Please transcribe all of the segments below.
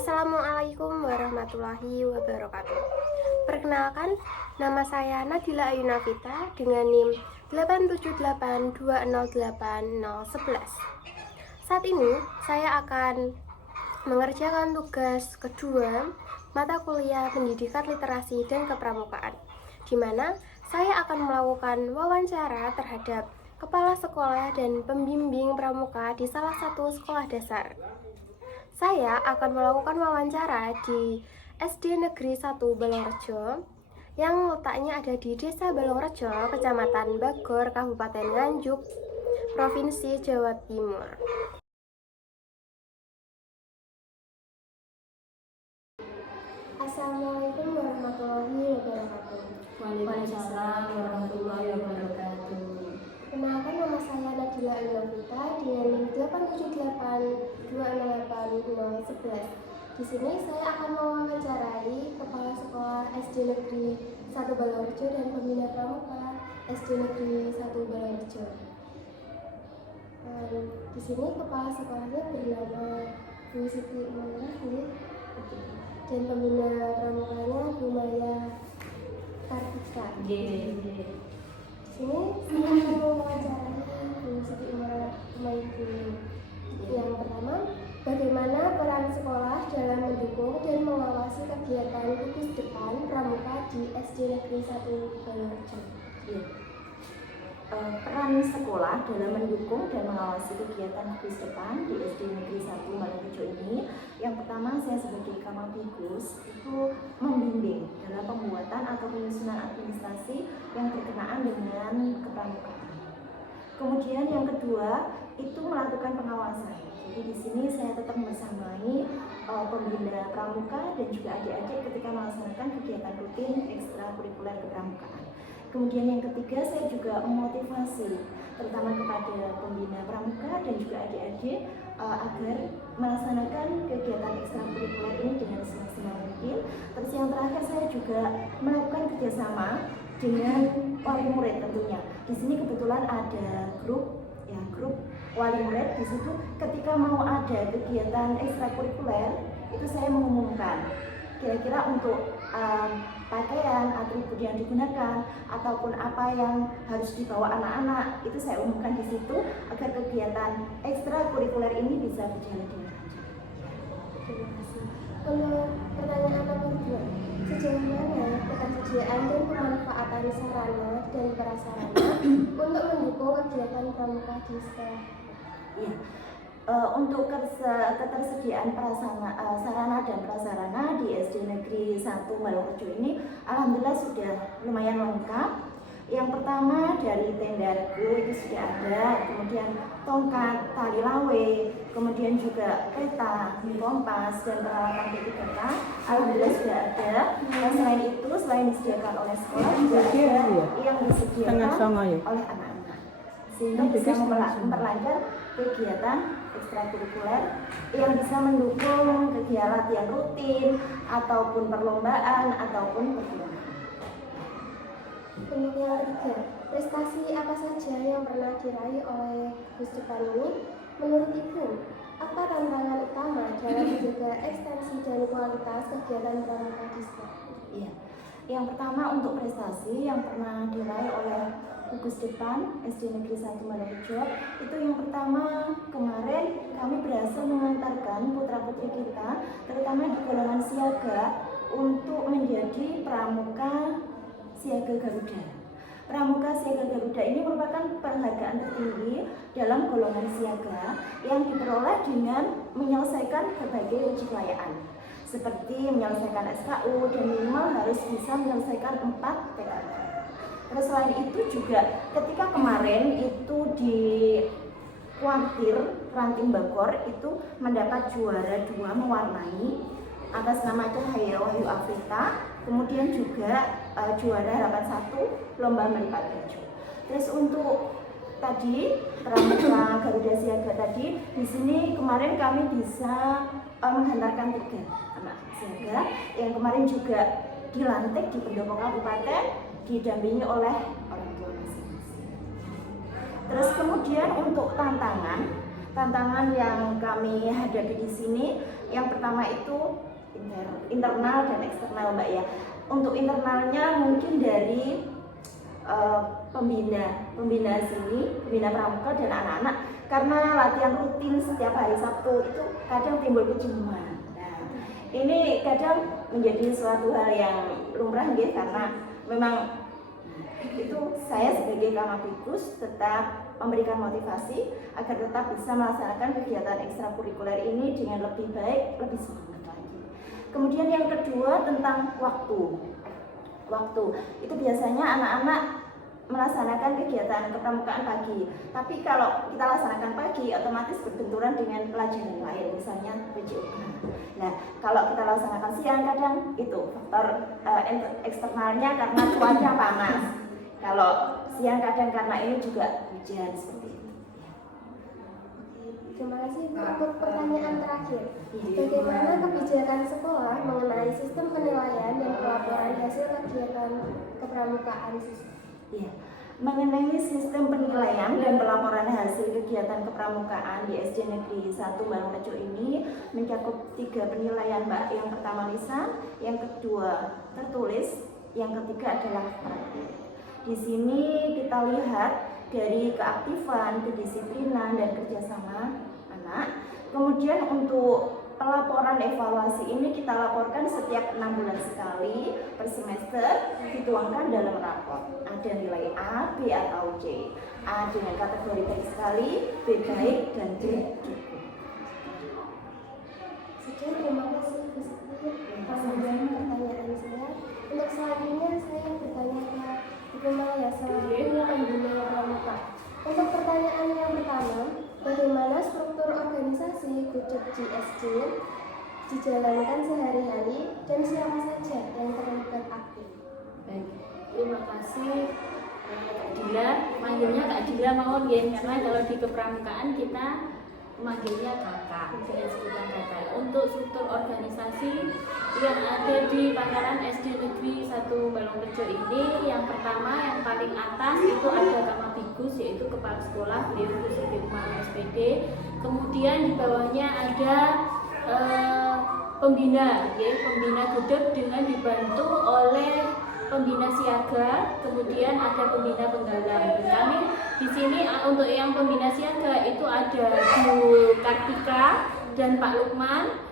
Assalamualaikum warahmatullahi wabarakatuh. Perkenalkan, nama saya Nadila Ayunavita dengan NIM 878208011. Saat ini saya akan mengerjakan tugas kedua mata kuliah Pendidikan Literasi dan Kepramukaan, di mana saya akan melakukan wawancara terhadap kepala sekolah dan pembimbing pramuka di salah satu sekolah dasar. Saya akan melakukan wawancara di SD Negeri 1 Balongrejo yang letaknya ada di Desa Balongrejo, Kecamatan Bagor, Kabupaten Nganjuk, Provinsi Jawa Timur. Assalamualaikum warahmatullahi wabarakatuh. Waalaikumsalam warahmatullahi wabarakatuh. Kenalkan, nama saya Nadila Ayunavita dengan 878208011. Di sini saya akan mewawancarai kepala sekolah SD Negeri 1 Balongrejo dan pembina pramuka SD Negeri 1 Balongrejo. Di sini kepala sekolahnya bernama Bu Siti Imanah dan pembina pramukanya Bu Maya Kartika. Di sini saya akan mewawancarai Bu Siti Imanah dulu. Yang pertama, bagaimana peran sekolah dalam mendukung dan mengawasi kegiatan gugus depan pramuka di SD Negeri 1 Balongrejo? Peran sekolah dalam mendukung dan mengawasi kegiatan gugus depan di SD Negeri 1 Balongrejo ini, yang pertama saya sebagai Kamatikus itu membimbing dalam pembuatan atau penyusunan administrasi yang berkenaan dengan kepramukaan. Kemudian yang kedua itu melakukan pengawasan. Jadi di sini saya tetap membersamai pembina pramuka dan juga adik-adik ketika melaksanakan kegiatan rutin ekstrakurikuler kepramukaan. Kemudian yang ketiga, saya juga memotivasi terutama kepada pembina pramuka dan juga adik-adik agar melaksanakan kegiatan ekstrakurikuler ini dengan semaksimal mungkin. Terus yang terakhir, saya juga melakukan kerjasama dengan wali murid tentunya. Di sini kebetulan ada grup wali murid. Di situ ketika mau ada kegiatan ekstrakurikuler itu saya mengumumkan kira-kira untuk pakaian, atribut yang digunakan ataupun apa yang harus dibawa anak-anak, itu saya umumkan di situ agar kegiatan ekstrakurikuler ini bisa berjalan dengan lancar. Terima kasih. Untuk pertanyaan nomor 2, sejauh mana ketersediaan dan pemanfaatan sarana dan prasarana untuk mendukung kegiatan pramuka di sekolah? Ya. Untuk ketersediaan sarana dan prasarana di SD Negeri 1 Balongrejo ini alhamdulillah sudah lumayan lengkap. Yang pertama dari tendaku itu sudah ada, kemudian tongkat, tali lawe, kemudian juga peta, kompas, dan peralatan P3K alhamdulillah sudah ada. Dan selain itu, selain disediakan oleh sekolah juga ada yang disediakan oleh anak-anak, sehingga bisa memperlancar kegiatan ekstrakurikuler yang bisa mendukung kegiatan latihan rutin ataupun perlombaan ataupun perjuangan. Untuk yang ketiga, prestasi apa saja yang pernah diraih oleh gugus depan ini? Menurut Ibu, apa tantangan utama dalam menjaga ekstensi dan kualitas kegiatan pramuka di sekolah? Iya. Yang pertama, untuk prestasi yang pernah diraih oleh gugus depan SD Negeri 1 Balongrejo, itu yang pertama, kemarin kami berhasil mengantarkan putra-putri kita terutama di golongan siaga untuk menjadi pramuka siaga Garuda. Pramuka siaga Garuda ini merupakan penghargaan tertinggi dalam golongan siaga yang diperoleh dengan menyelesaikan berbagai uji kelayakan, seperti menyelesaikan SKU dan minimal harus bisa menyelesaikan 4 PKK. Terus selain itu juga ketika kemarin itu di kuartir Ranting Bagor itu mendapat juara 2 mewarnai atas nama Cahaya Wahyu Afrita, kemudian juga juara harapan 1 lomba melipat baju. Terus untuk tadi pramuka Garuda Siaga tadi, di sini kemarin kami bisa menghantarkan 3 anak siaga yang kemarin juga dilantik di pendopo kabupaten didampingi oleh orang tua masing-masing. Terus kemudian untuk tantangan Tantangan yang kami hadapi di sini, yang pertama itu internal dan eksternal, Mbak ya. Untuk internalnya mungkin dari pembina sini, pembina pramuka dan anak-anak, karena latihan rutin setiap hari Sabtu itu kadang timbul kejenuhan. Nah, ini kadang menjadi suatu hal yang lumrah gitu, karena memang itu saya sebagai Kamapikus tetap memberikan motivasi agar tetap bisa melaksanakan kegiatan ekstrakurikuler ini dengan lebih baik, lebih semangat lagi. Kemudian yang kedua tentang waktu. Itu biasanya anak-anak melaksanakan kegiatan kepramukaan pagi, tapi kalau kita laksanakan pagi otomatis berbenturan dengan pelajaran lain, misalnya PJOK. Nah, kalau kita laksanakan siang kadang itu faktor eksternalnya karena cuaca panas. Kalau siang kadang karena ini juga hujan seperti itu. Terima kasih untuk pertanyaan terakhir. Bagaimana kebijakan sekolah mengenai sistem penilaian dan pelaporan hasil kegiatan kepramukaan siswa? Ya, mengenai sistem penilaian dan pelaporan hasil kegiatan kepramukaan di SD Negeri 1 Balongrejo ini mencakup 3 penilaian, Mbak. Yang pertama lisan, yang kedua tertulis, yang ketiga adalah praktik. Di sini kita lihat dari keaktifan, kedisiplinan, dan kerjasama anak. Kemudian untuk pelaporan evaluasi ini kita laporkan setiap 6 bulan sekali per semester, dituangkan dalam raport. Ada nilai A, B atau C. A dengan kategori baik sekali, B baik, dan C cukup. Sekian, terima kasih pertanyaan saya. Untuk selanjutnya saya bertanya ke Ibu Maya selaku pembina pramuka. Untuk pertanyaan yang pertama, bagaimana struktur organisasi Gudeg GSD dijalankan sehari-hari dan siapa saja yang terlibat aktif? Baik, terima kasih Kak Dila. Manggilnya Kak Dila mawon ya, karena kalau di kepramukaan kita manggilnya kakak, dengan sebutan kakak. Untuk struktur organisasi yang ada di Pangkalan SD Negeri 1 Balongrejo ini, yang pertama yang paling atas itu ada Kamapikus, yaitu kepala sekolah, beliau Bu Siti Umar SPD. Kemudian di bawahnya ada pembina, ya, pembina Gudeg dengan dibantu oleh pembina siaga, kemudian ada pembina penggalang. Kami di sini untuk yang pembina siaga itu ada Bu Kartika dan Pak Lukman.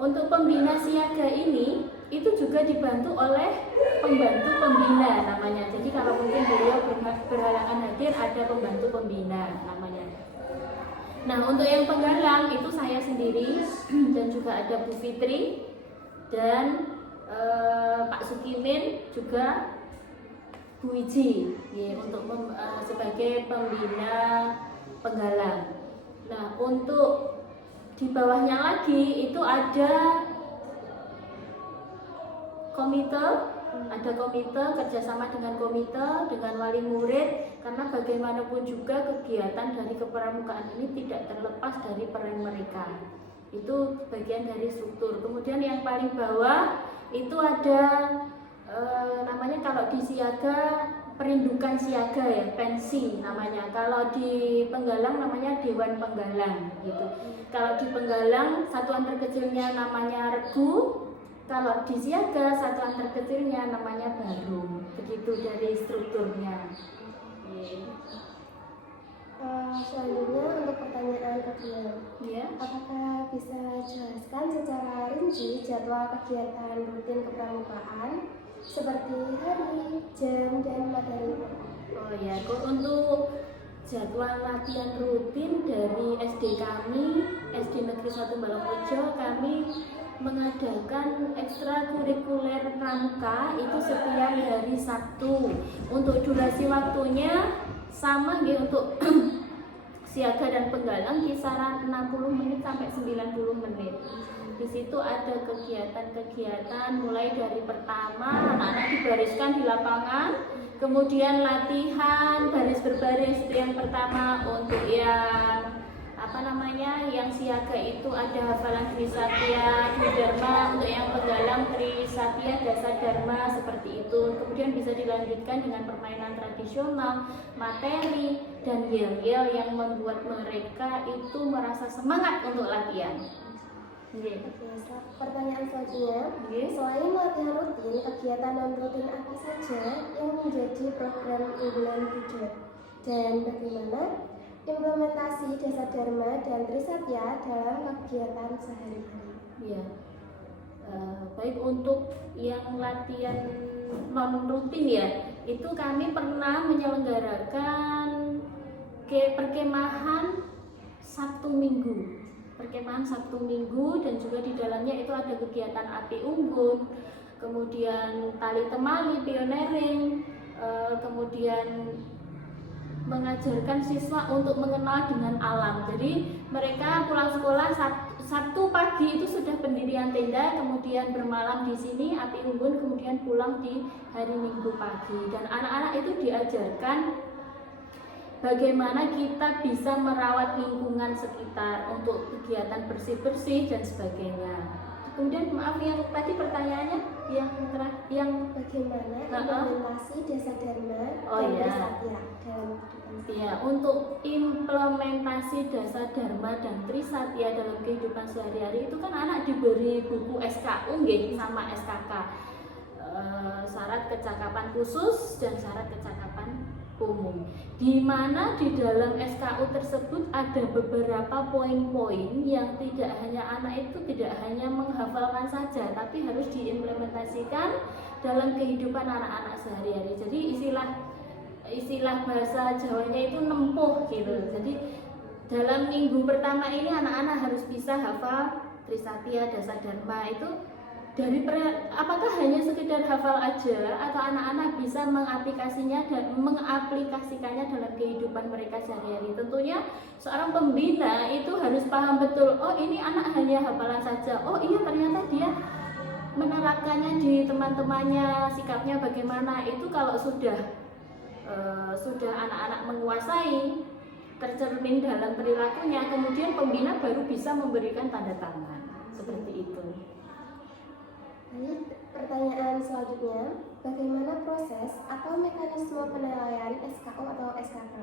Untuk pembina siaga ini itu juga dibantu oleh pembantu pembina namanya. Jadi kalau mungkin beliau berhalangan hadir, ada pembantu pembina namanya. Nah, untuk yang penggalang itu saya sendiri dan juga ada Bu Fitri dan Pak Sukimin, juga Bu Wiji, ya, untuk sebagai pembina penggalang. Nah, untuk di bawahnya lagi itu ada komite kerjasama dengan komite, dengan wali murid, karena bagaimanapun juga kegiatan dari kepramukaan ini tidak terlepas dari peran mereka. Itu bagian dari struktur. Kemudian yang paling bawah itu ada namanya kalau di siaga perindukan siaga, ya, pensi namanya. Kalau di penggalang namanya dewan penggalang gitu. Kalau di penggalang satuan terkecilnya namanya regu, kalau di siaga satuan terkecilnya namanya baru. Begitu dari strukturnya. Selanjutnya untuk pertanyaan kedua, Ya. apakah bisa jelaskan secara rinci jadwal kegiatan rutin kepramukaan seperti hari, jam, dan materi? Oh ya, untuk jadwal latihan rutin dari SD kami, SD Negeri 1 Balongrejo, kami mengadakan ekstrakurikuler pramuka itu setiap hari Sabtu. Untuk durasi waktunya sama gitu, untuk siaga dan penggalang kisaran 60 menit sampai 90 menit. Di situ ada kegiatan-kegiatan mulai dari pertama anak-anak dibariskan di lapangan, kemudian latihan baris berbaris, itu yang pertama. Untuk yang yang siaga itu ada hafalan Trisatya, Dharma, untuk yang penggalang Trisatya, Dasa Dharma, seperti itu. Kemudian bisa dilanjutkan dengan permainan tradisional, materi, dan yel-yel yang membuat mereka itu merasa semangat untuk latihan. Oke, pertanyaan selanjutnya, selain latihan rutin, kegiatan non rutin apa saja yang menjadi program unggulan Buddha? Dan bagaimana implementasi Dasa Dharma dan Trisatya dalam kegiatan sehari-hari? Ya, baik untuk yang latihan non rutin ya, itu kami pernah menyelenggarakan perkemahan Sabtu Minggu. Perkemahan Sabtu Minggu, dan juga di dalamnya itu ada kegiatan api unggun, kemudian tali temali, pioneering, kemudian mengajarkan siswa untuk mengenal dengan alam. Jadi mereka pulang sekolah Sabtu pagi itu sudah pendirian tenda, kemudian bermalam di sini api unggun, kemudian pulang di hari Minggu pagi. Dan anak-anak itu diajarkan bagaimana kita bisa merawat lingkungan sekitar untuk kegiatan bersih-bersih dan sebagainya. Kemudian maaf, yang tadi pertanyaannya yang bagaimana implementasi Dasa Dharma dan Trisatya dalam kehidupan? Ya, untuk implementasi Dasa Dharma dan Trisatya dalam kehidupan sehari-hari itu kan anak diberi buku SKU sama SKK, syarat kecakapan khusus dan syarat kecakapan umum, di mana di dalam SKU tersebut ada beberapa poin-poin yang tidak hanya menghafalkan saja, tapi harus diimplementasikan dalam kehidupan anak-anak sehari-hari. Jadi istilah bahasa Jawanya itu nempuh gitu. Jadi dalam minggu pertama ini anak-anak harus bisa hafal Trisatya, Dasa Dharma itu. Apakah hanya sekedar hafal aja, atau anak-anak bisa mengaplikasikannya dalam kehidupan mereka sehari-hari? Tentunya seorang pembina itu harus paham betul, oh ini anak hanya hafalan saja, oh iya ternyata dia menerapkannya di teman-temannya, sikapnya bagaimana. Itu kalau sudah anak-anak menguasai, tercermin dalam perilakunya, kemudian pembina baru bisa memberikan tanda tangan, seperti itu. Lalu pertanyaan selanjutnya, bagaimana proses atau mekanisme penilaian SKU atau SKK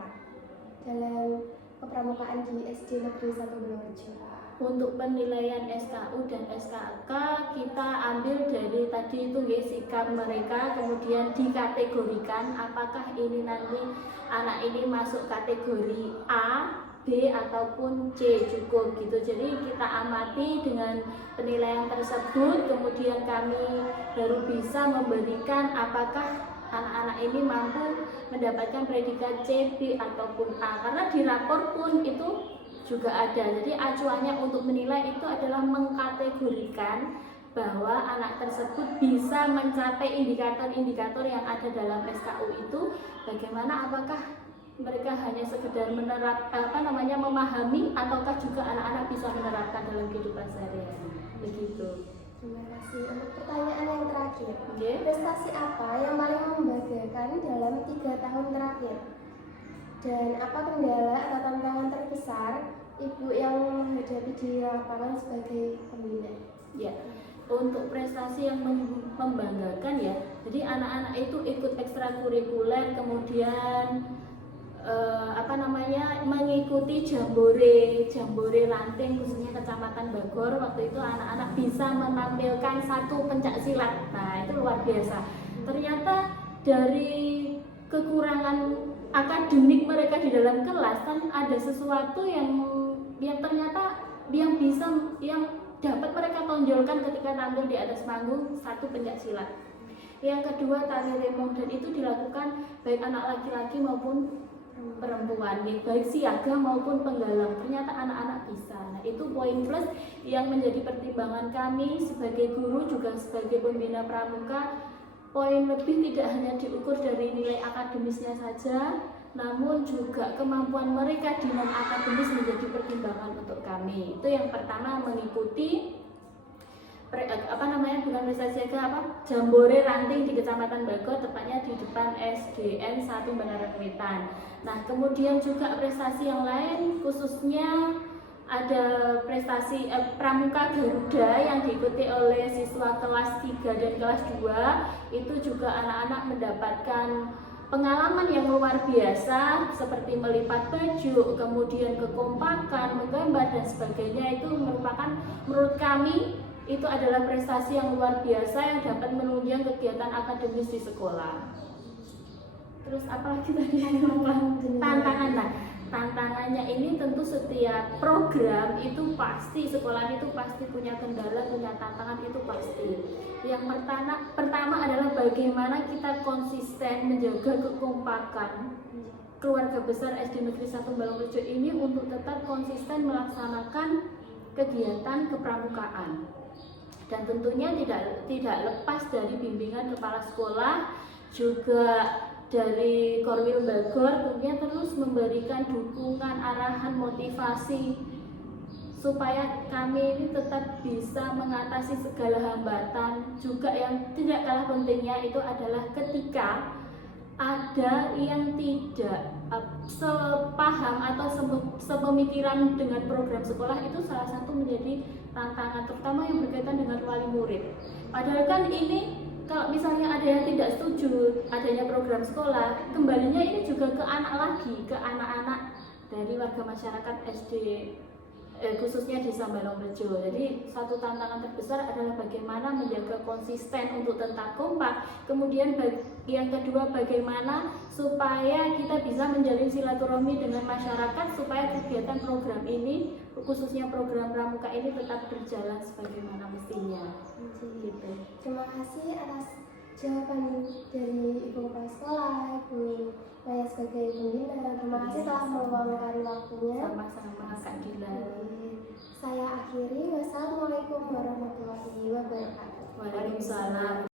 dalam kepramukaan di SD Negeri 1 Bulurejo? Untuk penilaian SKU dan SKK kita ambil dari tadi itu sikap mereka, kemudian dikategorikan apakah ini nanti anak ini masuk kategori A, B ataupun C, cukup gitu. Jadi kita amati dengan penilaian tersebut, kemudian kami baru bisa memberikan apakah anak-anak ini mampu mendapatkan predikat C, B ataupun A. Karena di rapor pun itu juga ada. Jadi acuannya untuk menilai itu adalah mengkategorikan bahwa anak tersebut bisa mencapai indikator-indikator yang ada dalam SKU itu. Bagaimana, apakah mereka hanya sekedar memahami, ataukah juga anak-anak bisa menerapkan dalam kehidupan sehari-hari. Begitu. Terima kasih. Untuk pertanyaan yang terakhir, prestasi apa yang paling membanggakan dalam 3 tahun terakhir? Dan apa kendala atau tantangan terbesar Ibu yang menghadapi di lapangan sebagai pembina? Ya, untuk prestasi yang membanggakan ya, jadi anak-anak itu ikut ekstrakurikuler, kemudian mengikuti jambore ranting khususnya Kecamatan Bagor. Waktu itu anak-anak bisa menampilkan 1 pencak silat. Nah, itu luar biasa. Ternyata dari kekurangan akademik mereka di dalam kelas kan ada sesuatu yang ternyata yang dapat mereka tonjolkan ketika tampil di atas panggung, 1 pencak silat. Yang kedua, tari remong, dan itu dilakukan baik anak laki-laki maupun perempuan, baik siaga maupun penggalang. Ternyata anak-anak bisa. Nah, itu poin plus yang menjadi pertimbangan kami sebagai guru juga sebagai pembina pramuka. Poin lebih tidak hanya diukur dari nilai akademisnya saja, namun juga kemampuan mereka di non akademis menjadi pertimbangan untuk kami. Itu yang pertama, mengikuti jambore ranting di Kecamatan Bagor, tepatnya di depan SDN 1 Menara Wetan. Nah, kemudian juga prestasi yang lain khususnya ada prestasi Pramuka Garuda yang diikuti oleh siswa kelas 3 dan kelas 2. Itu juga anak-anak mendapatkan pengalaman yang luar biasa seperti melipat baju, kemudian kekompakan, menggambar dan sebagainya. Itu merupakan, menurut kami, itu adalah prestasi yang luar biasa yang dapat menunjang kegiatan akademis di sekolah. Terus apalagi tadi tantangan. Nah, tantangannya ini tentu setiap program itu pasti, sekolah itu pasti punya kendala, punya tantangan, itu pasti. Yang pertama adalah bagaimana kita konsisten menjaga kekompakan keluarga besar SD Negeri 1 Balongrejo ini untuk tetap konsisten melaksanakan kegiatan kepramukaan. Dan tentunya tidak lepas dari bimbingan kepala sekolah, juga dari Korwil Bagor tentunya terus memberikan dukungan, arahan, motivasi supaya kami ini tetap bisa mengatasi segala hambatan. Juga yang tidak kalah pentingnya itu adalah ketika ada yang tidak sepaham atau sepemikiran dengan program sekolah, itu salah satu menjadi tantangan, terutama yang berkaitan dengan wali murid. Padahal kan ini kalau misalnya ada yang tidak setuju adanya program sekolah, kembalinya ini juga ke anak lagi, ke anak-anak dari warga masyarakat SD, khususnya di Balongrejo. Jadi satu tantangan terbesar adalah bagaimana menjaga konsisten untuk tetap kompak. Kemudian yang kedua, bagaimana supaya kita bisa menjalin silaturahmi dengan masyarakat supaya kegiatan program ini, khususnya program pramuka ini, tetap berjalan sebagaimana mestinya. Gitu. Terima kasih atas jawaban dari Ibu Kepala Sekolah, Ibu Maya sebagai pembina. Terima kasih telah meluangkan waktunya. Sama-sama Kak Dila. Saya akhiri. Wassalamualaikum warahmatullahi wabarakatuh. Waalaikumsalam.